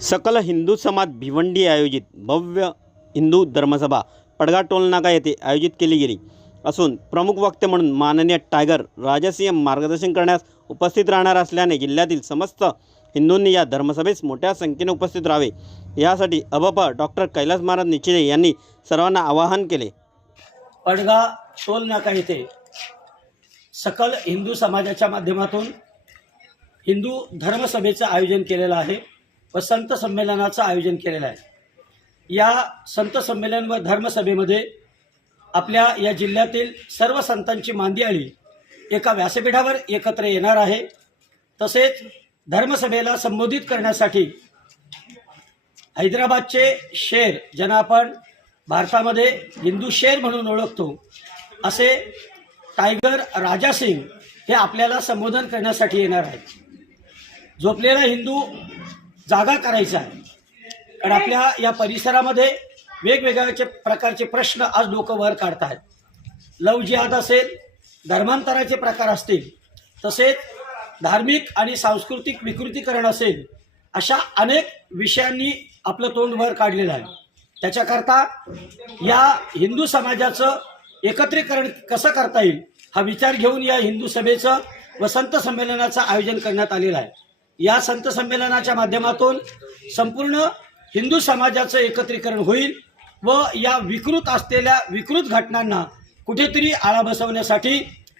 सकल हिंदू समाज भिवंडी आयोजित भव्य हिंदू धर्मसभा पडगा टोलनाका येथे आयोजित केली गेली. असून प्रमुख वक्ते म्हणून माननीय टायगर राजसिंह मार्गदर्शन करण्यास उपस्थित राहणार असल्याने जिल्ह्यातील समस्त हिंदूंनी या धर्मसभेस मोठ्या संख्येने उपस्थित राहावे. यासाठी अबप डॉक्टर कैलास महाराज निचिले यांनी सर्वांना आवाहन केले. पडगा टोलनाका येथे सकल हिंदू समाजाच्या माध्यमातून हिंदू धर्मसभेचं आयोजन केलेलं आहे. व संत संमेलनाचं आयोजन केलेलं आहे. या संत संमेलन व धर्मसभेमध्ये आपल्या या जिल्ह्यातील सर्व संतांची मांदी मांदियाळी एका व्यासपीठावर एकत्र येणार आहे. तसेच धर्मसभेला संबोधित करण्यासाठी हैदराबादचे शेर ज्यांना आपण भारतामध्ये हिंदू शेर म्हणून ओळखतो असे टायगर राजा सिंग हे आपल्याला संबोधन करण्यासाठी येणार आहेत. झोपलेला हिंदू जागा करायचा आहे. कारण आपल्या या परिसरामध्ये वेगवेगळ्या प्रकारचे प्रश्न आज लोक वर काढत आहेत लव जिहाद असेल धर्मांतराचे प्रकार असतील तसेच धार्मिक आणि सांस्कृतिक विकृतीकरण असेल अशा अनेक विषयांनी आपलं तोंड वर काढलेलं आहे. त्याच्याकरता या हिंदू समाजाचं एकत्रीकरण कसं करता येईल हा विचार घेऊन या हिंदू सभेचं वसंत संमेलनाचं आयोजन करण्यात आलेलं आहे. या संत संमेलनाच्या माध्यमातून संपूर्ण हिंदू समाजाचं एकत्रीकरण होईल व या विकृत असलेल्या विकृत घटनांना कुठेतरी आळा बसवण्यासाठी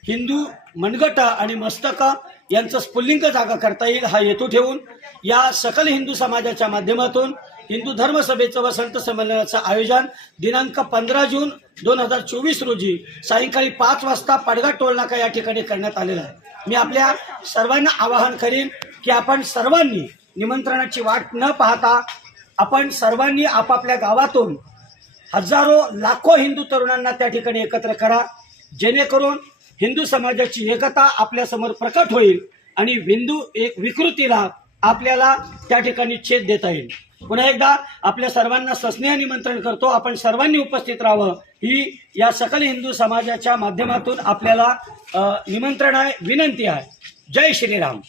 हिंदू मनगट आणि मस्तक यांचं स्फुल्लिंग जागा करता येईल हा हेतू ठेवून या सकल हिंदू समाजाच्या माध्यमातून हिंदू धर्मसभेचं व संत संमेलनाचं आयोजन दिनांक पंधरा जून दोन हजार चोवीस रोजी सायंकाळी पाच वाजता पडगा टोलनाका या ठिकाणी करण्यात आलेला आहे. मी आपल्या सर्वांना आवाहन करीन की आपण सर्वांनी निमंत्रणाची वाट न पाहता आपण सर्वांनी आपापल्या गावातून हजारो लाखो हिंदू तरुणांना त्या ठिकाणी एकत्र करा जेणेकरून हिंदू समाजाची एकता आपल्यासमोर प्रकट होईल आणि हिंदू एक विकृतीला आपल्याला त्या ठिकाणी छेद देता येईल. पुन्हा एकदा आपल्या सर्वांना सस्नेह निमंत्रण करतो. आपण सर्वांनी उपस्थित राहावं. ही या सकल हिंदू समाजाच्या माध्यमातून आपल्याला निमंत्रण आहे विनंती आहे. जय श्रीराम.